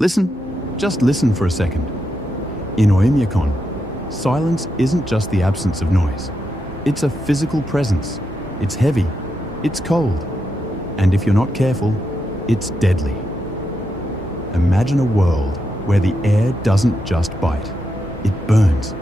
Listen, just listen for a second. In Oymyakon, silence isn't just the absence of noise. It's a physical presence. It's heavy. It's cold. And if you're not careful, it's deadly. Imagine a world where the air doesn't just bite, it burns.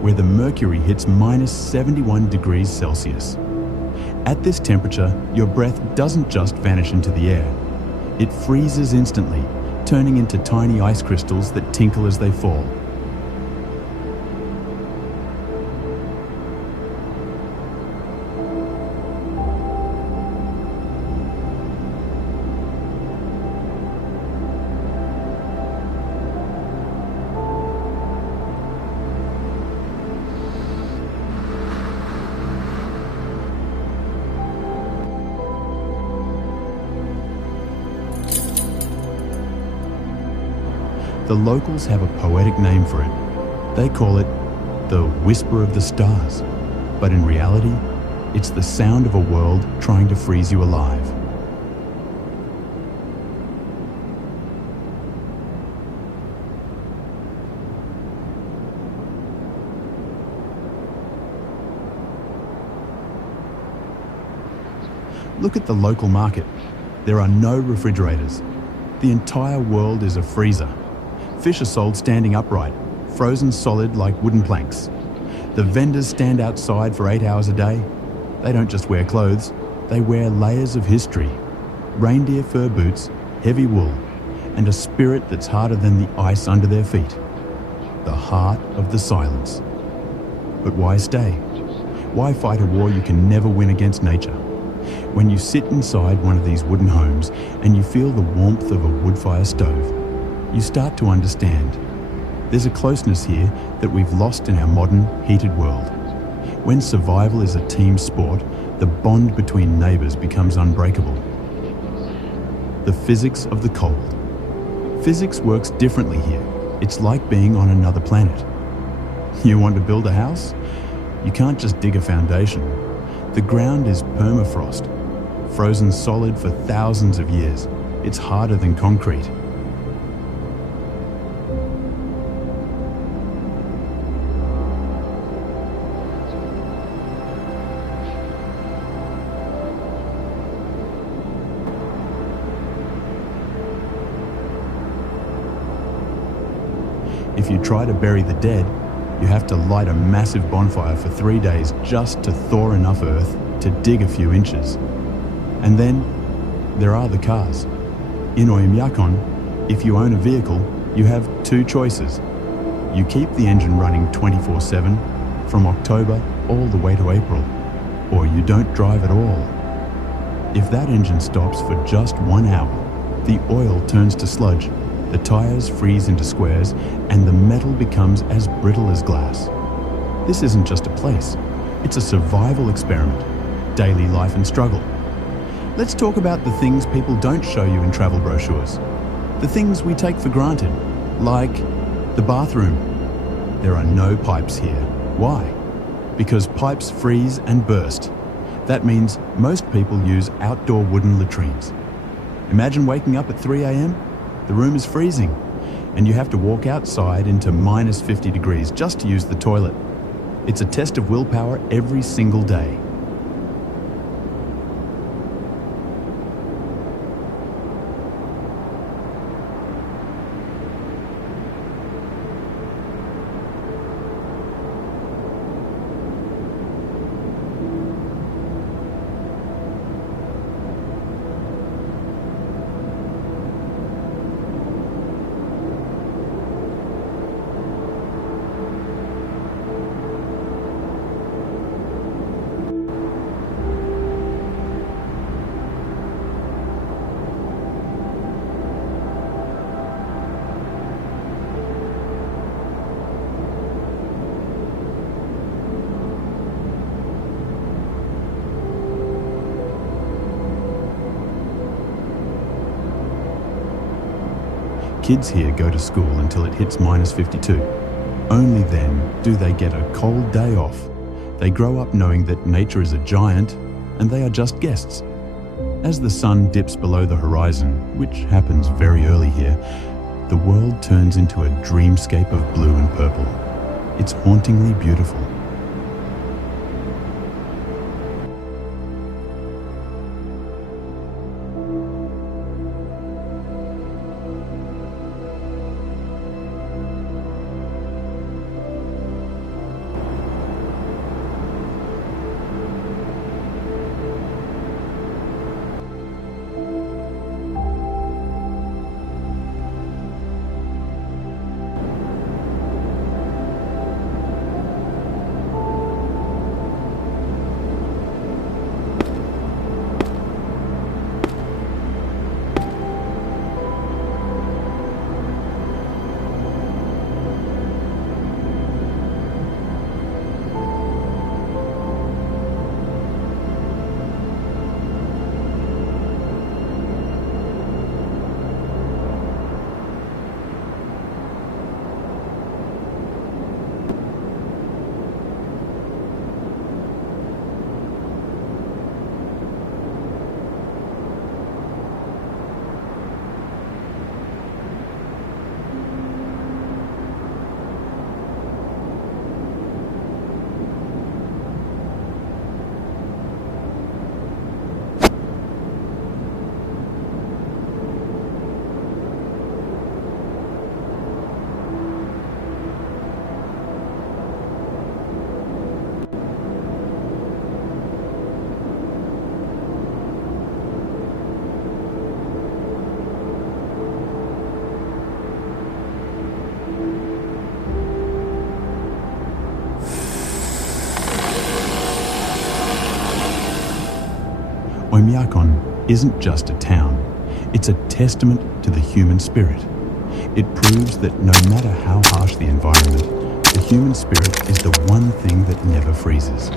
Where the mercury hits minus 71 degrees Celsius. At this temperature, your breath doesn't just vanish into the air. It freezes instantly, turning into tiny ice crystals that tinkle as they fall. The locals have a poetic name for it. They call it the whisper of the stars. But in reality, it's the sound of a world trying to freeze you alive. Look at the local market. There are no refrigerators. The entire world is a freezer. Fish are sold standing upright, frozen solid like wooden planks. The vendors stand outside for 8 hours a day. They don't just wear clothes, they wear layers of history. Reindeer fur boots, heavy wool, and a spirit that's harder than the ice under their feet. The heart of the silence. But why stay? Why fight a war you can never win against nature? When you sit inside one of these wooden homes and you feel the warmth of a wood fire stove, you start to understand. There's a closeness here that we've lost in our modern, heated world. When survival is a team sport, the bond between neighbours becomes unbreakable. The physics of the cold. Physics works differently here. It's like being on another planet. You want to build a house? You can't just dig a foundation. The ground is permafrost, frozen solid for thousands of years. It's harder than concrete. If you try to bury the dead, you have to light a massive bonfire for 3 days just to thaw enough earth to dig a few inches. And then there are the cars. In Oymyakon, if you own a vehicle, you have two choices. You keep the engine running 24/7 from October all the way to April, or you don't drive at all. If that engine stops for just 1 hour, the oil turns to sludge, the tires freeze into squares, and the metal becomes as brittle as glass. This isn't just a place, it's a survival experiment, daily life and struggle. Let's talk about the things people don't show you in travel brochures. The things we take for granted, like the bathroom. There are no pipes here. Why? Because pipes freeze and burst. That means most people use outdoor wooden latrines. Imagine waking up at 3 a.m. The room is freezing, and you have to walk outside into minus 50 degrees just to use the toilet. It's a test of willpower every single day. Kids here go to school until it hits -52. Only then do they get a cold day off. They grow up knowing that nature is a giant and they are just guests. As the sun dips below the horizon, which happens very early here, the world turns into a dreamscape of blue and purple. It's hauntingly beautiful. Oymyakon isn't just a town, it's a testament to the human spirit. It proves that no matter how harsh the environment, the human spirit is the one thing that never freezes.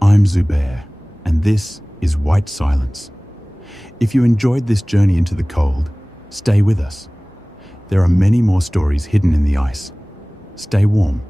I'm Zubair, and this is White Silence. If you enjoyed this journey into the cold, stay with us. There are many more stories hidden in the ice. Stay warm.